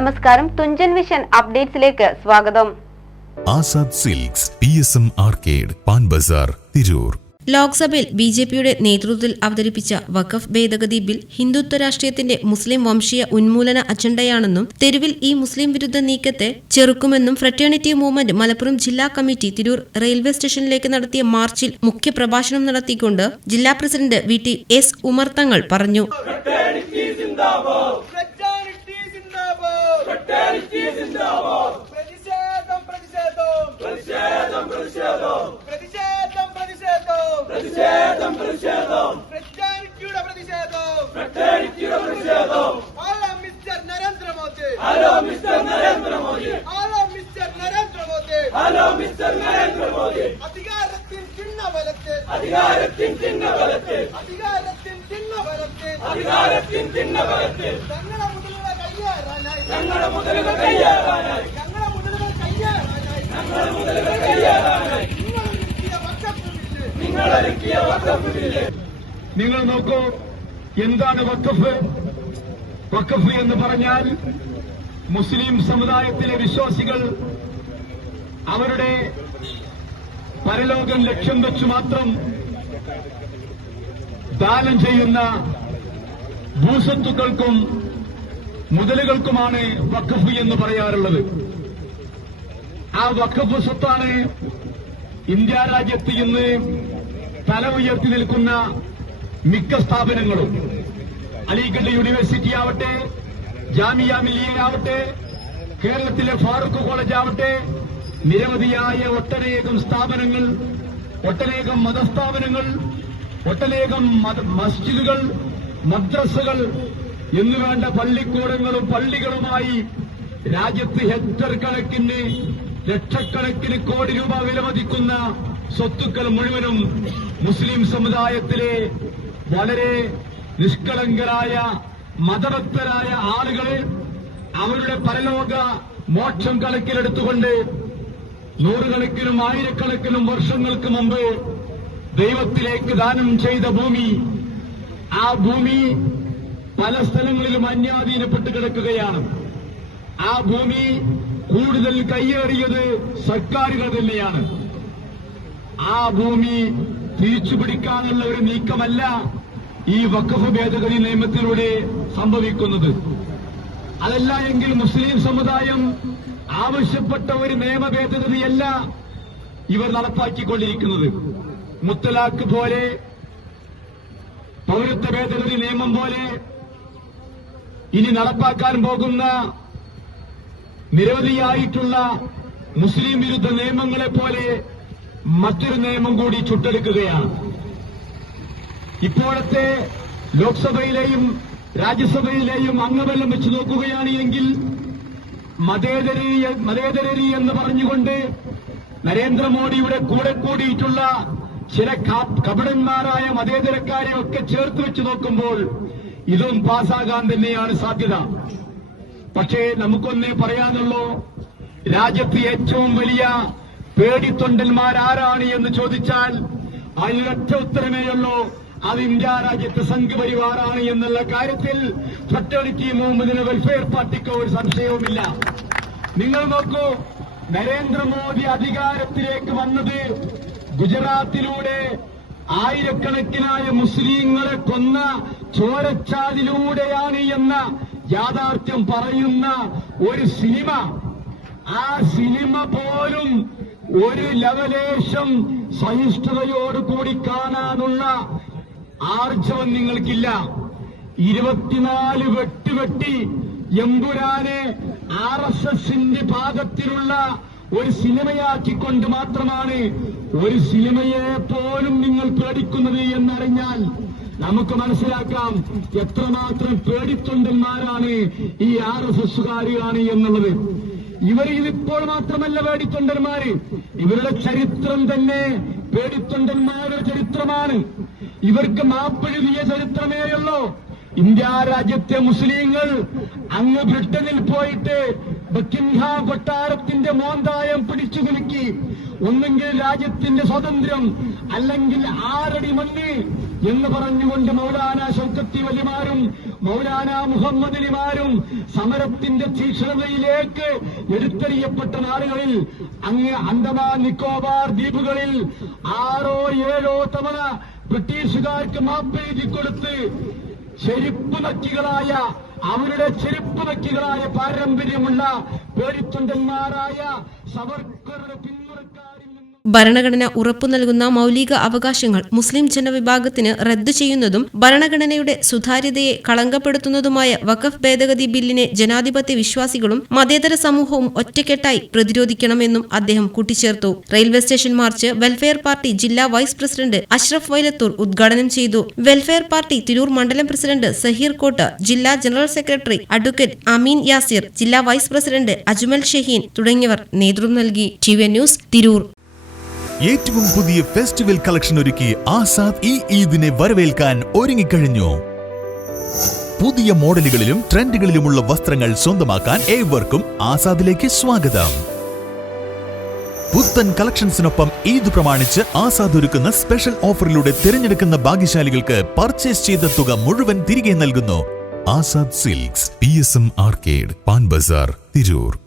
നമസ്കാരം. തുഞ്ചൻ വിഷൻ അപ്ഡേറ്റ്സിലേക്ക് സ്വാഗതം. Azad silks P S M arcade Pan Bazar Tirur. ലോക്സഭയിൽ ബി ജെ പിയുടെ നേതൃത്വത്തിൽ അവതരിപ്പിച്ച വഖഫ് ഭേദഗതി ബിൽ ഹിന്ദുത്വ രാഷ്ട്രീയത്തിന്റെ മുസ്ലിം വംശീയ ഉന്മൂലന അജണ്ടയാണെന്നും തെരുവിൽ ഈ മുസ്ലിം വിരുദ്ധ നീക്കത്തെ ചെറുക്കുമെന്നും ഫ്രറ്റേണിറ്റി മൂവ്മെന്റ് മലപ്പുറം ജില്ലാ കമ്മിറ്റി തിരൂർ റെയിൽവേ സ്റ്റേഷനിലേക്ക് നടത്തിയ മാർച്ചിൽ മുഖ്യപ്രഭാഷണം നടത്തിക്കൊണ്ട് ജില്ലാ president V T S Umar Thangal പറഞ്ഞു. Fraternity Zindabad! പ്രതിഷേധം പ്രതിഷേധം. പ്രതിഷേധം പ്രതിഷേധം. പ്രതിഷേധം പ്രതിഷേധം. പ്രതിഷേധം പ്രതിഷേധം. ഫ്രറ്റേണിറ്റിയുടെ പ്രതിഷേധം. ഫ്രറ്റേണിറ്റിയുടെ പ്രതിഷേധം. Hello mister Narendra Modi. Hello mister Narendra Modi. Hello mister Narendra Modi. Hello mister Narendra Modi. അധികാരത്തിൻ ചിഹ്നബലത്തിൽ അധികാരത്തിൻ ചിഹ്നബലത്തിൽ അധികാരത്തിൻ ചിഹ്നബലത്തിൽ അധികാരത്തിൻ ചിഹ്നബലത്തിൽ ഞങ്ങളുടെ മുതലുകൾ കയ്യേറാനായി ഞങ്ങളുടെ മുതലുകൾ കയ്യേറാനായി നിങ്ങൾ നോക്കൂ എന്താണ് വക്കഫ്? വക്കഫ് എന്ന് പറഞ്ഞാൽ മുസ്ലിം സമുദായത്തിലെ വിശ്വാസികൾ അവരുടെ പരലോകം ലക്ഷ്യം വെച്ച് മാത്രം ദാനം ചെയ്യുന്ന ഭൂസ്വത്തുക്കൾക്കും മുതലുകൾക്കുമാണ് വഖഫ് എന്ന് പറയാറുള്ളത്. ആ വഖഫ് സ്വത്താണ് ഇന്ത്യ രാജ്യത്ത് ഇന്ന് തല ഉയർത്തി നിൽക്കുന്ന മിക്ക സ്ഥാപനങ്ങളും. അലിഗഡ് യൂണിവേഴ്സിറ്റി ആവട്ടെ ജാമിയ മില്ലിയ ആവട്ടെ കേരളത്തിലെ ഫാറൂഖ് കോളേജ് ആവട്ടെ നിരവധിയായ ഒട്ടനേകം സ്ഥാപനങ്ങൾ ഒട്ടനേകം മതസ്ഥാപനങ്ങൾ ഒട്ടനേകം മസ്ജിദുകൾ മദ്രസകൾ എന്നുവേണ്ട പള്ളിക്കൂടങ്ങളും പള്ളികളുമായി രാജ്യത്ത് ഹെക്ടർ കണക്കിന് ലക്ഷക്കണക്കിന് കോടി രൂപ വിലമതിക്കുന്ന സ്വത്തുക്കൾ മുഴുവനും മുസ്ലിം സമുദായത്തിലെ വളരെ നിഷ്കളങ്കരായ മതഭക്തരായ ആളുകളെ അവരുടെ പരലോക മോക്ഷം കണക്കിലെടുത്തുകൊണ്ട് നൂറുകണക്കിനും ആയിരക്കണക്കിനും വർഷങ്ങൾക്ക് മുമ്പ് ദൈവത്തിലേക്ക് ദാനം ചെയ്ത ഭൂമി. ആ ഭൂമി പല സ്ഥലങ്ങളിലും അന്യാധീനപ്പെട്ട് കിടക്കുകയാണ്. ആ ഭൂമി കൂടുതൽ കയ്യേറിയത് സർക്കാരുകൾ തന്നെയാണ്. ആ ഭൂമി തിരിച്ചുപിടിക്കാനുള്ള ഒരു നീക്കമല്ല ഈ വഖഫ് ഭേദഗതി നിയമത്തിലൂടെ സംഭവിക്കുന്നത്. അതല്ല എങ്കിൽ മുസ്ലിം സമുദായം ആവശ്യപ്പെട്ട ഒരു നിയമ ഭേദഗതിയല്ല ഇവർ നടപ്പാക്കിക്കൊണ്ടിരിക്കുന്നത്. മുത്തലാഖ് പോലെ പൗരത്വ ഭേദഗതി നിയമം പോലെ ഇനി നടപ്പാക്കാൻ പോകുന്ന നിരവധിയായിട്ടുള്ള മുസ്ലിം വിരുദ്ധ നിയമങ്ങളെ പോലെ മറ്റൊരു നിയമം കൂടി ചുട്ടെടുക്കുകയാണ്. ഇപ്പോഴത്തെ ലോക്സഭയിലെയും രാജ്യസഭയിലെയും അംഗബലം വെച്ച് നോക്കുകയാണ് എങ്കിൽ മതേതരി മതേതരരി എന്ന് പറഞ്ഞുകൊണ്ട് നരേന്ദ്രമോദിയുടെ കൂടെ കൂടിയിട്ടുള്ള ചില കപടന്മാരായ മതേതരക്കാരെ ഒക്കെ ചേർത്ത് വെച്ച് നോക്കുമ്പോൾ ഇതും പാസ്സാകാൻ തന്നെയാണ് സാധ്യത. പക്ഷേ നമുക്കൊന്നേ പറയാനുള്ളൂ രാജ്യത്ത് ഏറ്റവും വലിയ പേടിത്തൊണ്ടന്മാരാരാണ് എന്ന് ചോദിച്ചാൽ അതിനൊറ്റ ഉത്തരമേയുള്ളൂ അത് ഇന്ത്യ രാജ്യത്തെ സംഘപരിവാറാണ് എന്നുള്ള കാര്യത്തിൽ ഫ്രട്ടേണിറ്റി മൂവ്മെന്റിന് വെൽഫെയർ പാർട്ടിക്ക് ഒരു സംശയവുമില്ല. നിങ്ങൾ നോക്കൂ നരേന്ദ്രമോദി അധികാരത്തിലേക്ക് വന്നത് ഗുജറാത്തിലൂടെ ആയിരക്കണക്കിനായ മുസ്ലിങ്ങളെ കൊന്ന ചോരച്ചാതിലൂടെയാണ് എന്ന യാഥാർത്ഥ്യം പറയുന്ന ഒരു സിനിമ. ആ സിനിമ പോലും ഒരു ലവലേശം സഹിഷ്ണുതയോടുകൂടി കാണാനുള്ള ആർജവം നിങ്ങൾക്കില്ല. ഇരുപത്തിനാല് വെട്ടുവെട്ടി എമ്പുരാനെ ആർ എസ് എസിന്റെ ഭാഗത്തിലുള്ള ഒരു സിനിമയാക്കിക്കൊണ്ട് മാത്രമാണ് ഒരു സിനിമയെ പോലും നിങ്ങൾ പേടിക്കുന്നത് എന്നറിഞ്ഞാൽ നമുക്ക് മനസ്സിലാക്കാം എത്രമാത്രം പേടിത്തൊണ്ടന്മാരാണ് ഈ ആർ എസ് എസുകാരിയാണ് എന്നുള്ളത്. ഇവർ ഇതിപ്പോൾ മാത്രമല്ല പേടിത്തൊണ്ടന്മാര്. ഇവരുടെ ചരിത്രം തന്നെ പേടിത്തൊണ്ടന്മാരുടെ ചരിത്രമാണ്. ഇവർക്ക് മാപ്പെഴുതിയ ചരിത്രമേയുള്ളൂ ഇന്ത്യ രാജ്യത്തെ മുസ്ലിങ്ങൾ അങ്ങ് ബ്രിട്ടനിൽ പോയിട്ട് ബക്കിംഗ്ഹാം കൊട്ടാരത്തിന്റെ മോന്തായം പിടിച്ചു കുലുക്കി. ഒന്നെങ്കിൽ രാജ്യത്തിന്റെ സ്വാതന്ത്ര്യം അല്ലെങ്കിൽ ആരടി മണ്ണ് എന്ന് പറഞ്ഞുകൊണ്ട് മൗലാന ഷൗക്കത്തി വലിമാരും മൗലാന മുഹമ്മദ് അലിമാരും സമരത്തിന്റെ തീക്ഷണതയിലേക്ക് എടുത്തെറിയപ്പെട്ട നാടുകളിൽ അങ്ങ് അന്തമാൻ നിക്കോബാർ ദ്വീപുകളിൽ ആറോ ഏഴോ തവണ ബ്രിട്ടീഷുകാർക്ക് മാപ്പെഴുതി കൊടുത്ത് ചെരുപ്പ് നക്കികളായ അവരുടെ ചെരുപ്പ് വ്യക്തികളായ പാരമ്പര്യമുള്ള പേരിത്തുണ്ടന്മാരായ സവർക്കറുടെ നിന്ന് ഭരണഘടന ഉറപ്പു നൽകുന്ന മൗലിക അവകാശങ്ങൾ മുസ്ലിം ജനവിഭാഗത്തിന് റദ്ദു ചെയ്യുന്നതും ഭരണഘടനയുടെ സുതാര്യതയെ കളങ്കപ്പെടുത്തുന്നതുമായ വഖഫ് ഭേദഗതി ബില്ലിനെ ജനാധിപത്യ വിശ്വാസികളും മതേതര സമൂഹവും ഒറ്റക്കെട്ടായി പ്രതിരോധിക്കണമെന്നും അദ്ദേഹം കൂട്ടിച്ചേർത്തു. Railway station march welfare party ജില്ലാ വൈസ് പ്രസിഡന്റ് അഷ്റഫ് വൈലത്തൂർ ഉദ്ഘാടനം ചെയ്തു. വെൽഫെയർ പാർട്ടി തിരൂർ മണ്ഡലം പ്രസിഡന്റ് സഹീർ കോട്ട് ജില്ലാ general secretary advocate Ameen Yasir ജില്ലാ വൈസ് പ്രസിഡന്റ് അജ്മൽ ഷഹീൻ തുടങ്ങിയവർ നേതൃത്വം നൽകി. T news Tirur. ഏറ്റവും പുതിയ ഫെസ്റ്റിവൽ കളക്ഷൻ ഒരുക്കി ആസാദ് ഈ ഈദിനെ വരവേൽക്കാൻ ഒരുങ്ങിക്കഴിഞ്ഞു. പുതിയ മോഡലുകളിലും ട്രെൻഡുകളിലുമുള്ള വസ്ത്രങ്ങൾ സ്വന്തമാക്കാൻ ഏവർക്കും ആസാദിലേക്ക് സ്വാഗതം. പുത്തൻ കളക്ഷൻസിനൊപ്പം ഈദ് പ്രമാണിച്ച് ആസാദ് ഒരുക്കുന്ന സ്പെഷ്യൽ ഓഫറിലൂടെ തിരഞ്ഞെടുക്കുന്ന ഭാഗ്യശാലികൾക്ക് പർച്ചേസ് ചെയ്ത തുക മുഴുവൻ തിരികെ നൽകുന്നു. Azad silks P S M arcade Pan Bazar Tirur.